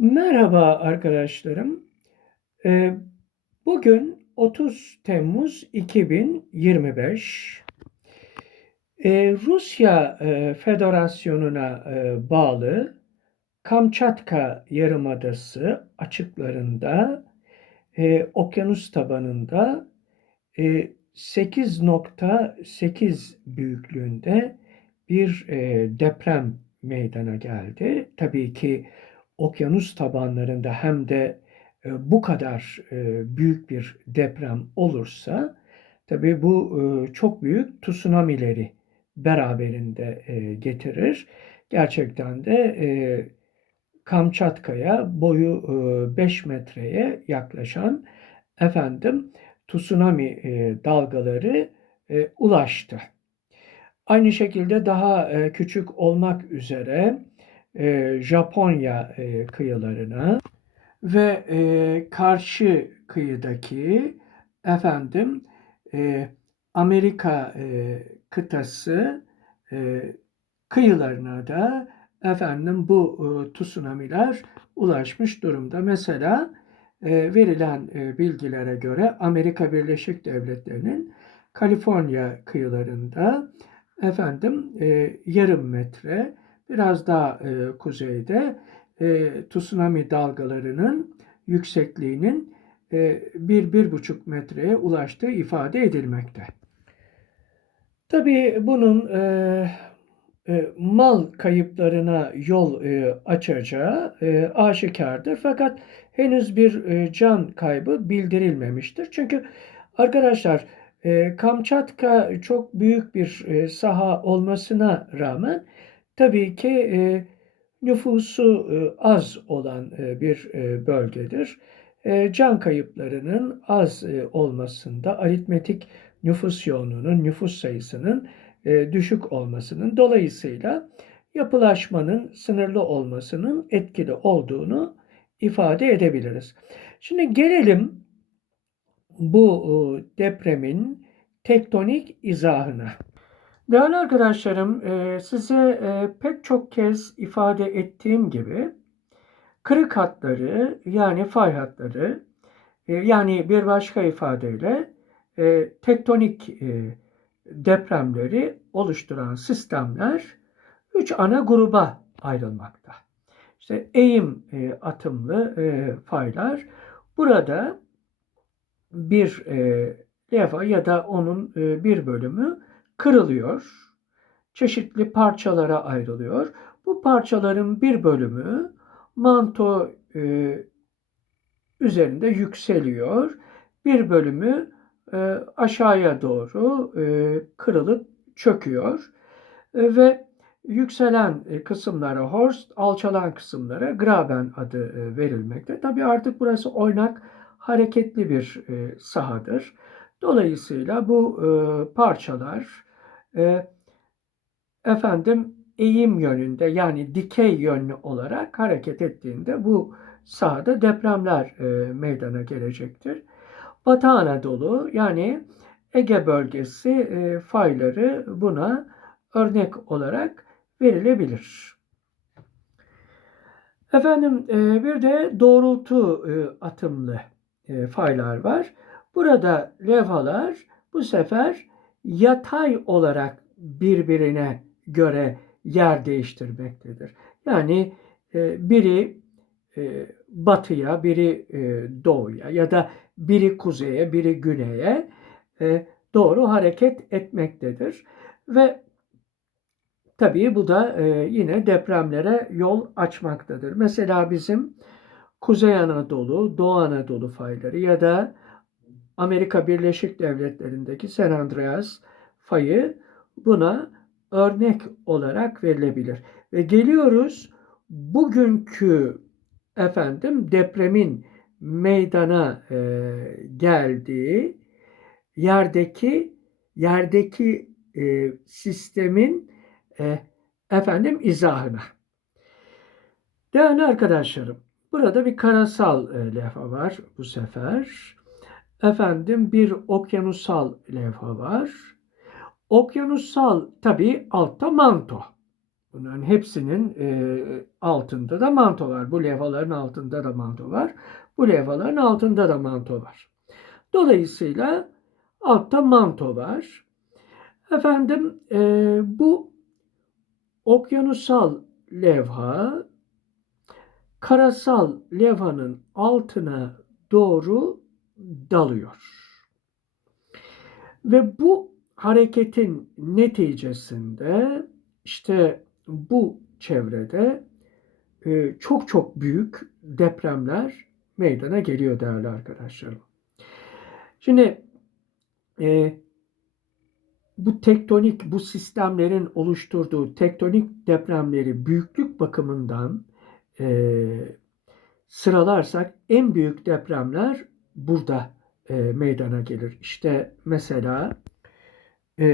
Merhaba arkadaşlarım. Ee, bugün 30 Temmuz 2025. Ee, Rusya e, Federasyonu'na e, bağlı Kamçatka Yarımadası açıklarında e, okyanus tabanında e, 8.8 büyüklüğünde bir deprem meydana geldi. Tabii ki okyanus tabanlarında hem de e, bu kadar e, büyük bir deprem olursa tabii bu e, çok büyük tsunamileri beraberinde getirir. Gerçekten de Kamçatka'ya boyu e, 5 metreye yaklaşan efendim tsunami dalgaları ulaştı. Aynı şekilde daha küçük olmak üzere e, Japonya e, kıyılarına ve e, karşı kıyıdaki efendim e, Amerika kıtası kıyılarına da efendim bu tsunamiler ulaşmış durumda. Mesela verilen bilgilere göre Amerika Birleşik Devletleri'nin Kaliforniya kıyılarında efendim yarım metre biraz daha e, kuzeyde e, tsunami dalgalarının yüksekliğinin e, bir bir buçuk metreye ulaştığı ifade edilmekte. Tabii bunun e, e, mal kayıplarına yol e, açacağı e, aşikardır. Fakat henüz bir e, can kaybı bildirilmemiştir. Çünkü arkadaşlar e, Kamçatka çok büyük bir e, saha olmasına rağmen tabii ki e, nüfusu e, az olan e, bir e, bölgedir. E, can kayıplarının az e, olmasında aritmetik nüfus yoğunluğunun, nüfus sayısının e, düşük olmasının dolayısıyla yapılaşmanın sınırlı olmasının etkili olduğunu ifade edebiliriz. Şimdi gelelim bu depremin tektonik izahına. Değerli arkadaşlarım, size pek çok kez ifade ettiğim gibi kırık hatları yani fay hatları yani bir başka ifadeyle tektonik depremleri oluşturan sistemler üç ana gruba ayrılmakta. İşte eğim atımlı faylar burada bir e, levha ya da onun e, bir bölümü kırılıyor. Çeşitli parçalara ayrılıyor. Bu parçaların bir bölümü manto e, üzerinde yükseliyor. Bir bölümü e, aşağıya doğru e, kırılıp çöküyor. E, ve yükselen e, kısımlara Horst, alçalan kısımlara Graben adı e, verilmekte. Tabi artık burası oynak hareketli bir e, sahadır. Dolayısıyla bu parçalar e, efendim eğim yönünde yani dikey yönlü olarak hareket ettiğinde bu sahada depremler e, meydana gelecektir. Batı Anadolu yani Ege bölgesi e, fayları buna örnek olarak verilebilir. Efendim e, bir de doğrultu e, atımlı e, faylar var. Burada levhalar bu sefer yatay olarak birbirine göre yer değiştirmektedir. Yani e, biri e, batıya, biri e, doğuya ya da biri kuzeye, biri güneye doğru hareket etmektedir. Ve tabii bu da yine depremlere yol açmaktadır. Mesela bizim Kuzey Anadolu, Doğu Anadolu fayları ya da Amerika Birleşik Devletleri'ndeki San Andreas fayı buna örnek olarak verilebilir. Ve geliyoruz bugünkü efendim depremin meydana e, geldiği yerdeki yerdeki e, sistemin e, efendim izahına. Değerli arkadaşlarım, Burada bir karasal e, levha var bu sefer. Efendim bir okyanusal levha var. Okyanusal tabi altta manto. Bunların hepsinin e, altında da manto var. Bu levhaların altında da manto var. Bu levhaların altında da manto var. Dolayısıyla altta manto var. Efendim e, bu okyanusal levha karasal levhanın altına doğru dalıyor. Ve bu hareketin neticesinde işte bu çevrede e, çok çok büyük depremler meydana geliyor değerli arkadaşlarım. Şimdi e, bu tektonik, bu sistemlerin oluşturduğu tektonik depremleri büyüklük bakımından e, sıralarsak en büyük depremler burada e, meydana gelir. İşte mesela e,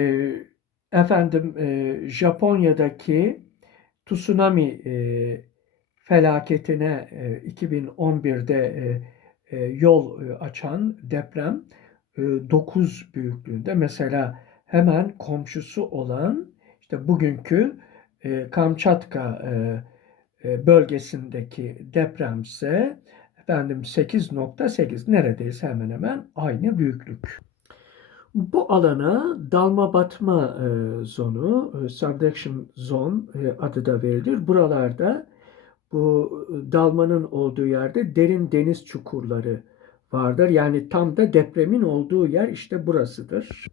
efendim e, Japonya'daki tsunami e, felaketine e, 2011'de e, e, yol e, açan deprem e, 9 büyüklüğünde. Mesela hemen komşusu olan işte bugünkü e, Kamçatka e, e, bölgesindeki depremse efendim 8.8 neredeyse hemen hemen aynı büyüklük. Bu alana dalma batma e, zonu, e, subduction zone e, adı da verilir. Buralarda bu dalmanın olduğu yerde derin deniz çukurları vardır. Yani tam da depremin olduğu yer işte burasıdır.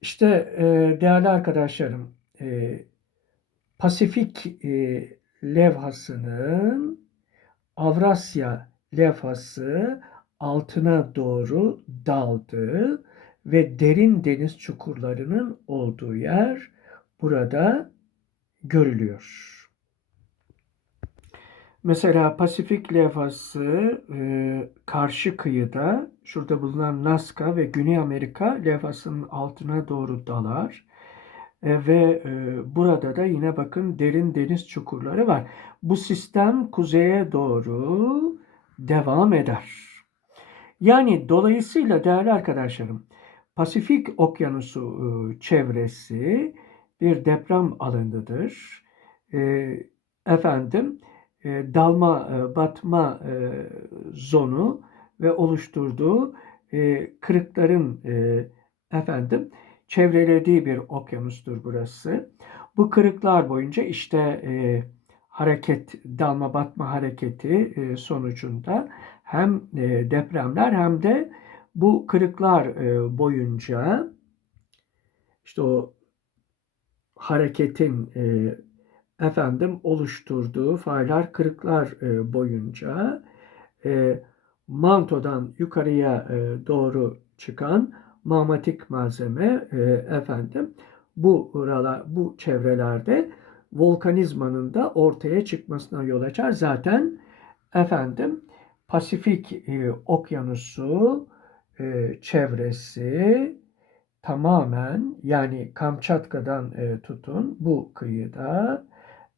İşte e, değerli arkadaşlarım, e, Pasifik e, levhasının Avrasya levhası altına doğru daldı ve derin deniz çukurlarının olduğu yer burada görülüyor. Mesela Pasifik levhası e, karşı kıyıda şurada bulunan Nazca ve Güney Amerika levhasının altına doğru dalar. E, ve e, burada da yine bakın derin deniz çukurları var. Bu sistem kuzeye doğru devam eder. Yani dolayısıyla değerli arkadaşlarım Pasifik Okyanusu e, çevresi bir deprem alanıdır. E, efendim e, dalma e, batma e, zonu ve oluşturduğu e, kırıkların e, efendim çevrelediği bir okyanustur burası. Bu kırıklar boyunca işte e, hareket, dalma batma hareketi e, sonucunda hem e, depremler hem de bu kırıklar e, boyunca işte o hareketin e, efendim oluşturduğu faylar kırıklar e, boyunca e, mantodan yukarıya e, doğru çıkan mamatik malzeme e, efendim bu oralar, bu çevrelerde volkanizmanın da ortaya çıkmasına yol açar. Zaten efendim Pasifik e, Okyanusu e, çevresi tamamen yani Kamçatka'dan e, tutun bu kıyıda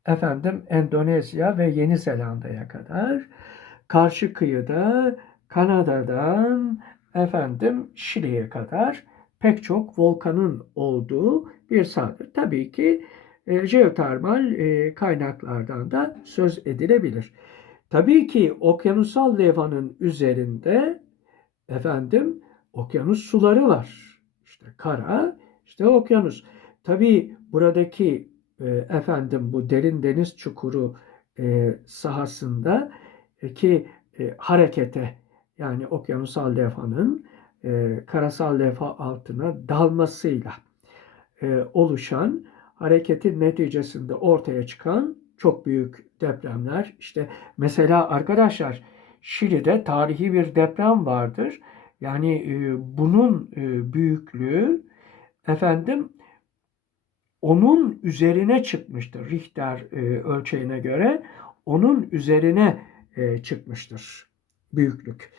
efendim Endonezya ve Yeni Zelanda'ya kadar karşı kıyıda Kanada'dan efendim Şili'ye kadar pek çok volkanın olduğu bir sahadır. Tabii ki e, jeotermal e, kaynaklardan da söz edilebilir. Tabii ki okyanusal levhanın üzerinde efendim okyanus suları var. İşte kara, işte okyanus. Tabii buradaki e, efendim bu derin deniz çukuru e, sahasında ki e, harekete yani okyanusal levhanın e, karasal levha altına dalmasıyla e, oluşan hareketin neticesinde ortaya çıkan çok büyük depremler. İşte mesela arkadaşlar Şili'de tarihi bir deprem vardır. Yani e, bunun e, büyüklüğü efendim onun üzerine çıkmıştır. Richter e, ölçeğine göre onun üzerine e, çıkmıştır büyüklük.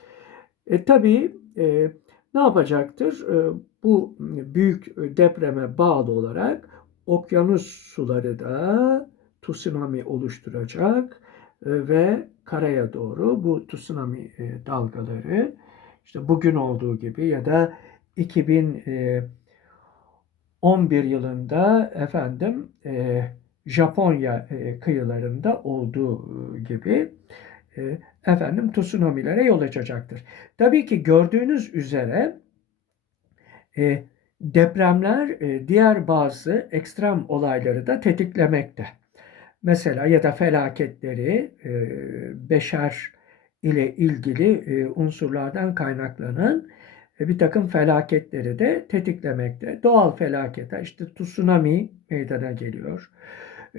E, tabii e, ne yapacaktır? E, bu büyük depreme bağlı olarak okyanus suları da tsunami oluşturacak e, ve karaya doğru bu tsunami e, dalgaları işte bugün olduğu gibi ya da 2011 yılında efendim Japonya e, kıyılarında olduğu gibi e, efendim tsunami'lere yol açacaktır. Tabii ki gördüğünüz üzere e, depremler e, diğer bazı ekstrem olayları da tetiklemekte. Mesela ya da felaketleri e, beşer ile ilgili e, unsurlardan kaynaklanan e, bir takım felaketleri de tetiklemekte. Doğal felaketler işte tsunami meydana geliyor.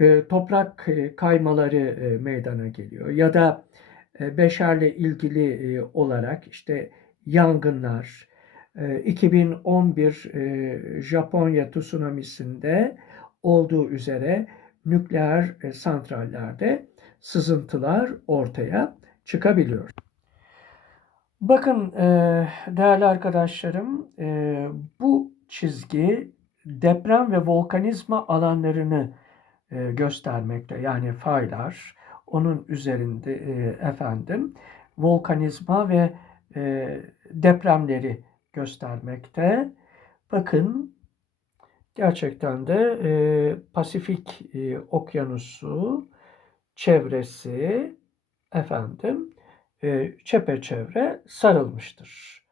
E, toprak e, kaymaları e, meydana geliyor. Ya da e, beşerle ilgili e, olarak işte yangınlar, e, 2011 e, Japonya tsunamisinde olduğu üzere nükleer e, santrallerde sızıntılar ortaya çıkabiliyor. Bakın e, değerli arkadaşlarım e, bu çizgi deprem ve volkanizma alanlarını e, göstermekte. Yani faylar onun üzerinde e, efendim volkanizma ve e, depremleri göstermekte. Bakın gerçekten de e, Pasifik e, Okyanusu çevresi efendim e, çepeçevre sarılmıştır.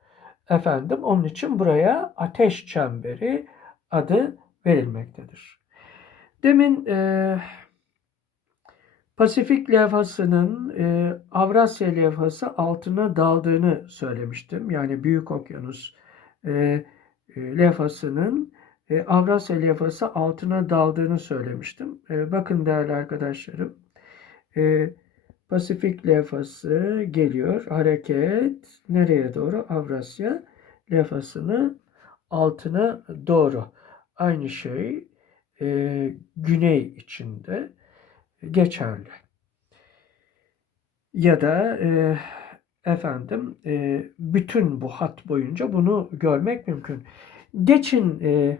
Efendim onun için buraya ateş çemberi adı verilmektedir. Demin e, Pasifik levhasının e, Avrasya levhası altına daldığını söylemiştim. Yani Büyük Okyanus e, e, levhasının e, Avrasya levhası altına daldığını söylemiştim. E, bakın değerli arkadaşlarım. E, Pasifik levhası geliyor. Hareket nereye doğru? Avrasya levhasının altına doğru. Aynı şey e, güney içinde geçerli. Ya da e, efendim e, bütün bu hat boyunca bunu görmek mümkün. Geçin e,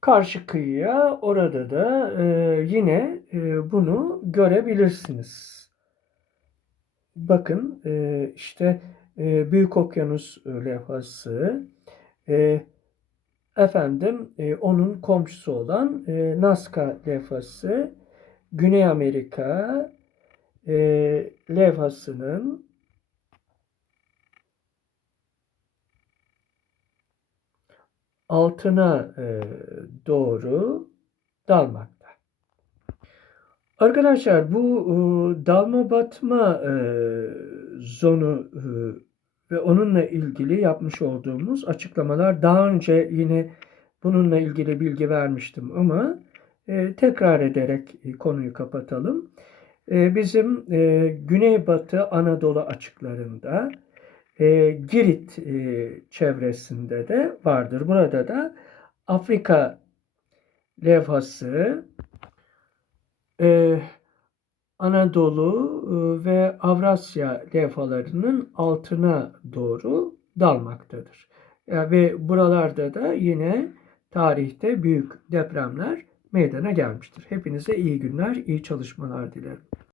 karşı kıyıya orada da e, yine e, bunu görebilirsiniz. Bakın e, işte e, Büyük Okyanus levhası e, efendim e, onun komşusu olan e, Nazca levhası Güney Amerika e, levhasının altına e, doğru dalmakta. Arkadaşlar bu e, dalma batma e, zonu e, ve onunla ilgili yapmış olduğumuz açıklamalar daha önce yine bununla ilgili bilgi vermiştim ama e, tekrar ederek e, konuyu kapatalım. E, bizim e, Güneybatı Anadolu açıklarında e, Girit çevresinde de vardır. Burada da Afrika levhası, Anadolu ve Avrasya levhalarının altına doğru dalmaktadır. Ve buralarda da yine tarihte büyük depremler meydana gelmiştir. Hepinize iyi günler, iyi çalışmalar dilerim.